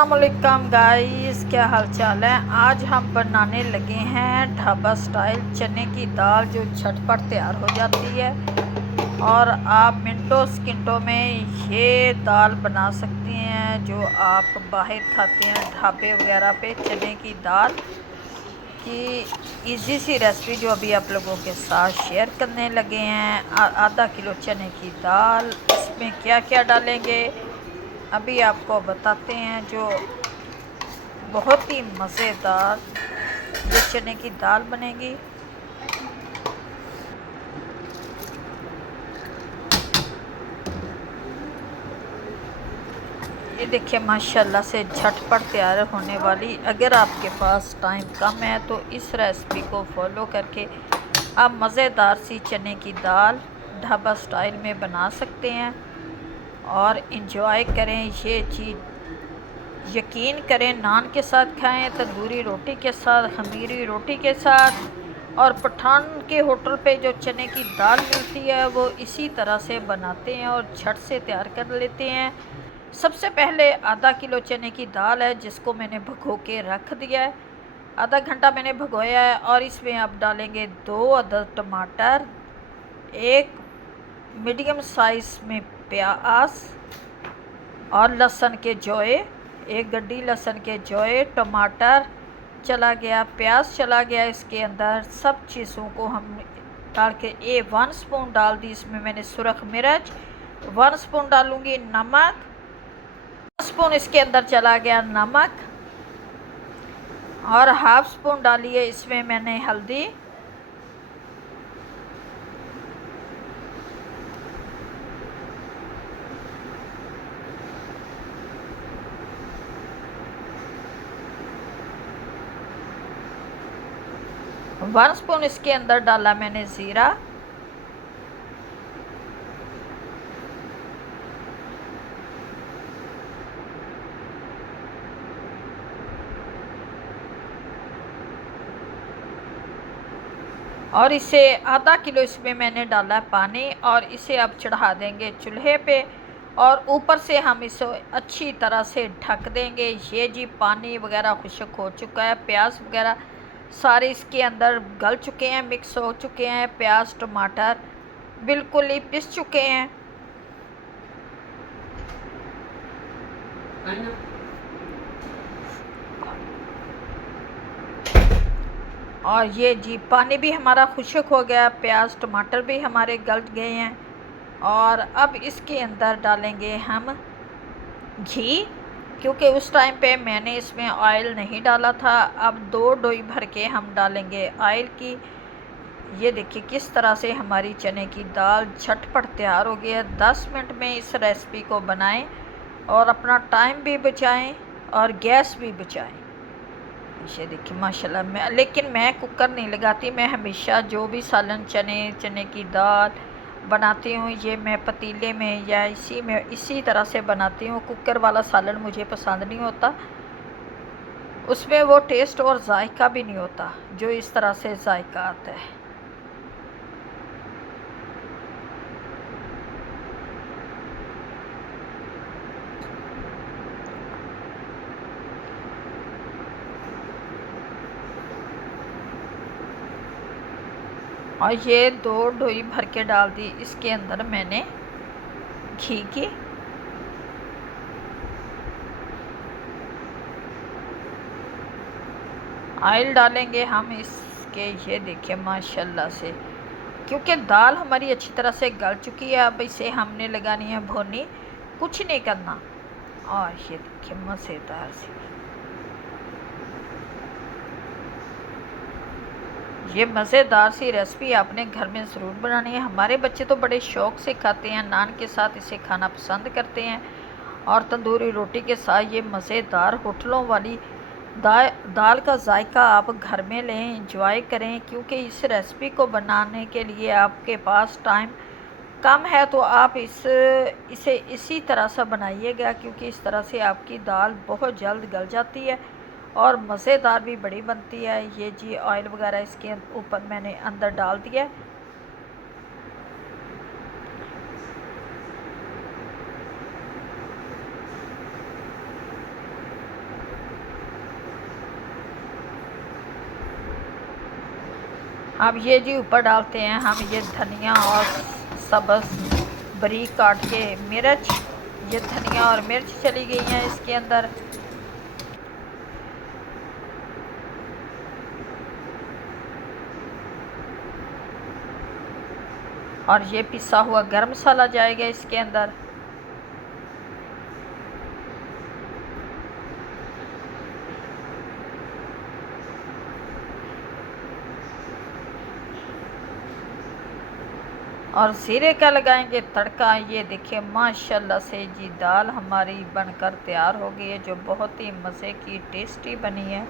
अस्सलामुअलैकुम गाइस, क्या हाल चाल है। आज हम बनाने लगे हैं ढाबा स्टाइल चने की दाल जो झटपट तैयार हो जाती है और आप मिनटों सेकंडों में ये दाल बना सकते हैं जो आप बाहर खाते हैं ढाबे वगैरह पे। चने की दाल की इजी सी रेसिपी जो अभी आप लोगों के साथ शेयर करने लगे हैं। आधा किलो चने की दाल, इसमें क्या क्या डालेंगे अभी आपको बताते हैं। जो बहुत ही मज़ेदार ये चने की दाल बनेगी। ये देखिए माशाल्लाह से झटपट तैयार होने वाली। अगर आपके पास टाइम कम है तो इस रेसिपी को फॉलो करके आप मज़ेदार सी चने की दाल ढाबा स्टाइल में बना सकते हैं और इन्जॉय करें ये चीज़। यकीन करें, नान के साथ खाएं, तंदूरी रोटी के साथ, खमीरी रोटी के साथ। और पठान के होटल पे जो चने की दाल मिलती है वो इसी तरह से बनाते हैं और झट से तैयार कर लेते हैं। सबसे पहले आधा किलो चने की दाल है जिसको मैंने भिगो के रख दिया है। आधा घंटा मैंने भिगोया है और इसमें आप डालेंगे 2 अदद टमाटर, एक मीडियम साइज़ में प्याज और लहसुन के जोए, एक गड्डी लहसुन के जोए। टमाटर चला गया, प्याज चला गया, इसके अंदर सब चीज़ों को हम डाल के 1 स्पून डाल दी। इसमें मैंने सुरख मिर्च 1 स्पून डालूँगी, नमक स्पून इसके अंदर चला गया नमक, और हाफ स्पून डालिए इसमें मैंने हल्दी। वन स्पून इसके अंदर डाला मैंने ज़ीरा, और इसे आधा किलो इसमें मैंने डाला है पानी और इसे अब चढ़ा देंगे चूल्हे पे और ऊपर से हम इसे अच्छी तरह से ढक देंगे। ये जी पानी वगैरह खुश्क हो चुका है, प्याज वगैरह सारे इसके अंदर गल चुके हैं, मिक्स हो चुके हैं। प्याज टमाटर बिल्कुल ही पिस चुके हैं। और ये जी पानी भी हमारा खुश्क हो गया, प्याज टमाटर भी हमारे गल गए हैं। और अब इसके अंदर डालेंगे हम घी, क्योंकि उस टाइम पे मैंने इसमें ऑयल नहीं डाला था। अब 2 डोई भर के हम डालेंगे ऑयल की। ये देखिए किस तरह से हमारी चने की दाल झटपट तैयार हो गई है। 10 मिनट में इस रेसिपी को बनाएं और अपना टाइम भी बचाएं और गैस भी बचाएं। ये देखिए माशाल्लाह। लेकिन मैं कुकर नहीं लगाती, मैं हमेशा जो भी सालन चने की दाल बनाती हूँ ये मैं पतीले में या इसी तरह से बनाती हूँ। कुकर वाला सालन मुझे पसंद नहीं होता, उसमें वो टेस्ट और जायका भी नहीं होता जो इस तरह से जायका आता है। और ये 2 डोई भर के डाल दी इसके अंदर मैंने घी की। ऑयल डालेंगे हम इसके। ये देखिए माशाल्लाह से, क्योंकि दाल हमारी अच्छी तरह से गल चुकी है, अब इसे हमने लगानी है भुनी, कुछ नहीं करना। और ये देखिए मज़ेदार सी, ये मज़ेदार सी रेसिपी आपने घर में ज़रूर बनानी है। हमारे बच्चे तो बड़े शौक़ से खाते हैं, नान के साथ इसे खाना पसंद करते हैं और तंदूरी रोटी के साथ। ये मज़ेदार होटलों वाली दाल का जायका आप घर में लें, इंजॉय करें। क्योंकि इस रेसिपी को बनाने के लिए आपके पास टाइम कम है तो आप इसे इसी तरह से बनाइएगा, क्योंकि इस तरह से आपकी दाल बहुत जल्द गल जाती है और मज़ेदार भी बड़ी बनती है। ये जी ऑयल वगैरह इसके ऊपर मैंने अंदर डाल दिया है। अब ये जी ऊपर डालते हैं हम ये धनिया और सब्ज़ बारीक काट के मिर्च। ये धनिया और मिर्च चली गई हैं इसके अंदर। और ये पिसा हुआ गरम मसाला जाएगा इसके अंदर। और ज़ीरे का लगाएंगे तड़का। ये देखिए माशाल्लाह से जी दाल हमारी बनकर तैयार हो गई है, जो बहुत ही मज़े की टेस्टी बनी है।